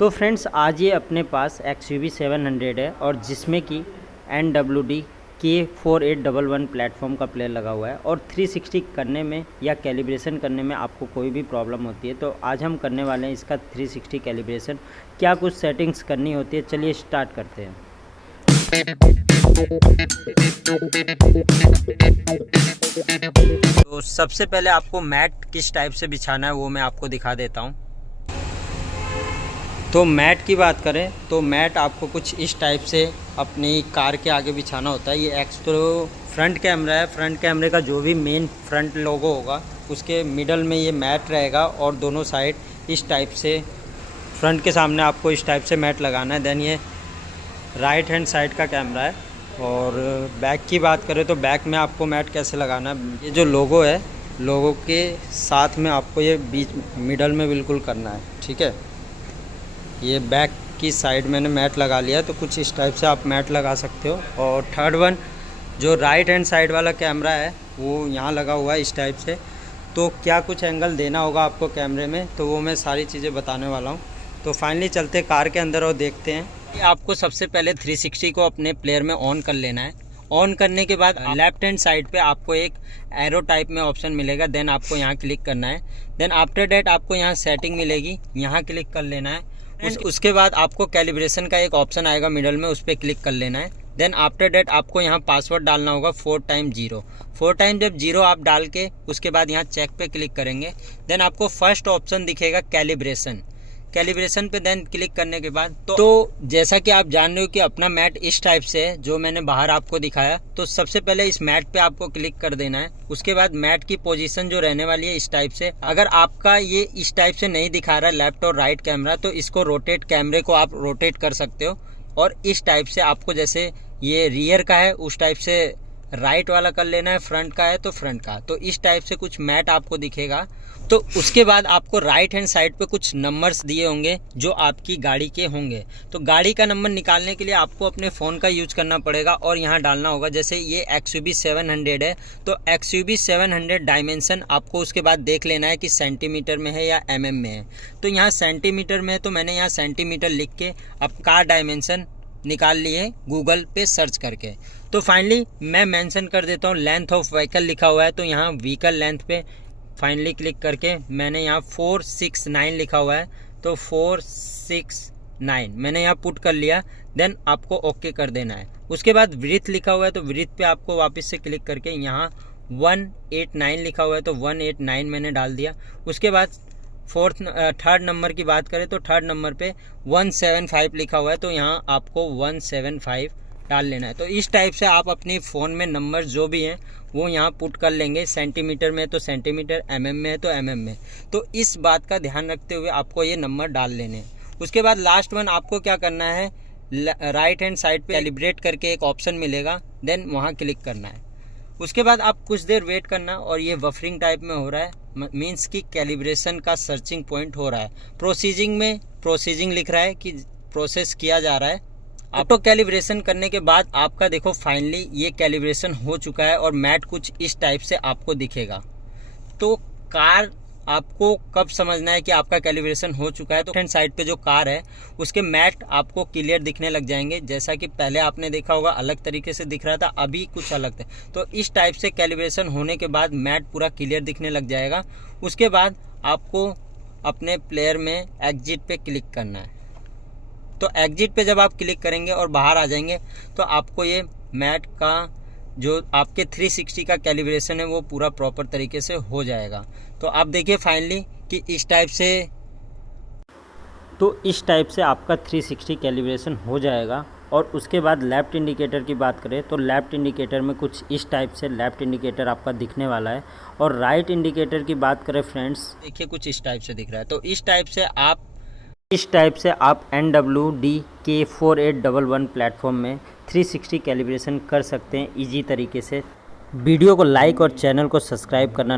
तो फ्रेंड्स आज ये अपने पास XUV 700 है और जिसमें कि NWD K4811 प्लेटफॉर्म का प्लेयर लगा हुआ है और 360 करने में या कैलिब्रेशन करने में आपको कोई भी प्रॉब्लम होती है तो आज हम करने वाले हैं इसका 360 कैलिब्रेशन। क्या कुछ सेटिंग्स करनी होती है, चलिए स्टार्ट करते हैं। तो सबसे पहले आपको मैट किस टाइप से बिछाना है वो मैं आपको दिखा देता हूँ। तो मैट की बात करें तो मैट आपको कुछ इस टाइप से अपनी कार के आगे बिछाना होता है। ये तो फ्रंट कैमरा है, फ्रंट कैमरे का जो भी मेन फ्रंट लोगो होगा उसके मिडल में ये मैट रहेगा और दोनों साइड इस टाइप से फ्रंट के सामने आपको इस टाइप से मैट लगाना है। देन ये राइट हैंड साइड का कैमरा है। और बैक की बात करें तो बैक में आपको मैट कैसे लगाना है, ये जो लोगो है लोगो के साथ में आपको ये बीच मिडल में बिल्कुल करना है, ठीक है। ये बैक की साइड मैंने मैट लगा लिया, तो कुछ इस टाइप से आप मैट लगा सकते हो। और थर्ड वन जो राइट हैंड साइड वाला कैमरा है वो यहाँ लगा हुआ है इस टाइप से। तो क्या कुछ एंगल देना होगा आपको कैमरे में तो वो मैं सारी चीज़ें बताने वाला हूँ। तो फाइनली चलते कार के अंदर और देखते हैं। आपको सबसे पहले 360 को अपने प्लेयर में ऑन कर लेना है। ऑन करने के बाद लेफ्ट हैंड साइड पे आपको एक एरो टाइप में ऑप्शन मिलेगा, देन आपको यहाँ क्लिक करना है। देन आफ्टर डेट आपको यहाँ सेटिंग मिलेगी, यहाँ क्लिक कर लेना है। उसके बाद आपको कैलिब्रेशन का एक ऑप्शन आएगा मिडल में, उस पर क्लिक कर लेना है। देन आफ्टर डेट आपको यहाँ पासवर्ड डालना होगा 4 टाइम 0। 4 टाइम जब 0 आप डाल के उसके बाद यहाँ चेक पे क्लिक करेंगे। देन आपको फर्स्ट ऑप्शन दिखेगा कैलिब्रेशन पे देन क्लिक करने के बाद तो जैसा कि आप जान रहे हो कि अपना मैट इस टाइप से है जो मैंने बाहर आपको दिखाया। तो सबसे पहले इस मैट पे आपको क्लिक कर देना है। उसके बाद मैट की पोजीशन जो रहने वाली है इस टाइप से, अगर आपका ये इस टाइप से नहीं दिखा रहा है लेफ्ट और राइट कैमरा तो इसको रोटेट, कैमरे को आप रोटेट कर सकते हो। और इस टाइप से आपको जैसे ये रियर का है उस टाइप से राइट वाला कर लेना है, फ्रंट का है तो फ्रंट का। तो इस टाइप से कुछ मैट आपको दिखेगा। तो उसके बाद आपको राइट हैंड साइड पे कुछ नंबर्स दिए होंगे जो आपकी गाड़ी के होंगे। तो गाड़ी का नंबर निकालने के लिए आपको अपने फ़ोन का यूज करना पड़ेगा और यहाँ डालना होगा। जैसे ये XUV 700 है तो XUV 700 डायमेंशन आपको उसके बाद देख लेना है कि सेंटीमीटर में है या mm में है। तो यहाँ सेंटीमीटर में है तो मैंने यहाँ सेंटीमीटर लिख के अब कार डायमेंशन निकाल लिए गूगल पे सर्च करके। तो फाइनली मैं मेंशन कर देता हूँ लेंथ ऑफ व्हीकल लिखा हुआ है तो यहाँ व्हीकल लेंथ पे फाइनली क्लिक करके मैंने यहाँ 469 लिखा हुआ है तो 469 मैंने यहाँ पुट कर लिया। देन आपको ओके कर देना है। उसके बाद विड्थ लिखा हुआ है तो विड्थ पे आपको वापस से क्लिक करके यहाँ 189 लिखा हुआ है तो 189 मैंने डाल दिया। उसके बाद थर्ड नंबर की बात करें तो थर्ड नंबर पे 175 लिखा हुआ है तो यहाँ आपको 175 डाल लेना है। तो इस टाइप से आप अपनी फ़ोन में नंबर जो भी हैं वो यहाँ पुट कर लेंगे। सेंटीमीटर में तो सेंटीमीटर, mm में है तो mm में। तो इस बात का ध्यान रखते हुए आपको ये नंबर डाल लेने हैं। उसके बाद लास्ट वन आपको क्या करना है, राइट हैंड साइड पे कैलिब्रेट करके एक ऑप्शन मिलेगा, देन वहाँ क्लिक करना है। उसके बाद आप कुछ देर वेट करना और ये बफरिंग टाइप में हो रहा है, मीन्स कि कैलिब्रेशन का सर्चिंग पॉइंट हो रहा है। प्रोसीजिंग लिख रहा है कि प्रोसेस किया जा रहा है। ऑटो कैलिब्रेशन करने के बाद आपका देखो फाइनली ये कैलिब्रेशन हो चुका है और मैट कुछ इस टाइप से आपको दिखेगा। तो कार आपको कब समझना है कि आपका कैलिब्रेशन हो चुका है, तो फ्रंट साइड पे जो कार है उसके मैट आपको क्लियर दिखने लग जाएंगे। जैसा कि पहले आपने देखा होगा अलग तरीके से दिख रहा था, अभी कुछ अलग था। तो इस टाइप से कैलिब्रेशन होने के बाद मैट पूरा क्लियर दिखने लग जाएगा। उसके बाद आपको अपने प्लेयर में एग्जिट पे क्लिक करना है। तो एग्जिट पे जब आप क्लिक करेंगे और बाहर आ जाएंगे तो आपको ये मैट का जो आपके 360 का कैलिब्रेशन है वो पूरा प्रॉपर तरीके से हो जाएगा। तो आप देखिए फाइनली कि इस टाइप से आपका 360 कैलिब्रेशन हो जाएगा। और उसके बाद लेफ़्ट इंडिकेटर की बात करें तो लेफ़्ट इंडिकेटर में कुछ इस टाइप से लेफ़्ट इंडिकेटर आपका दिखने वाला है। और राइट इंडिकेटर की बात करें फ्रेंड्स, देखिए कुछ इस टाइप से दिख रहा है। तो इस टाइप से आप NWD K4811 प्लेटफॉर्म में 360 कैलिब्रेशन कर सकते हैं ईजी तरीके से। वीडियो को लाइक और चैनल को सब्सक्राइब करना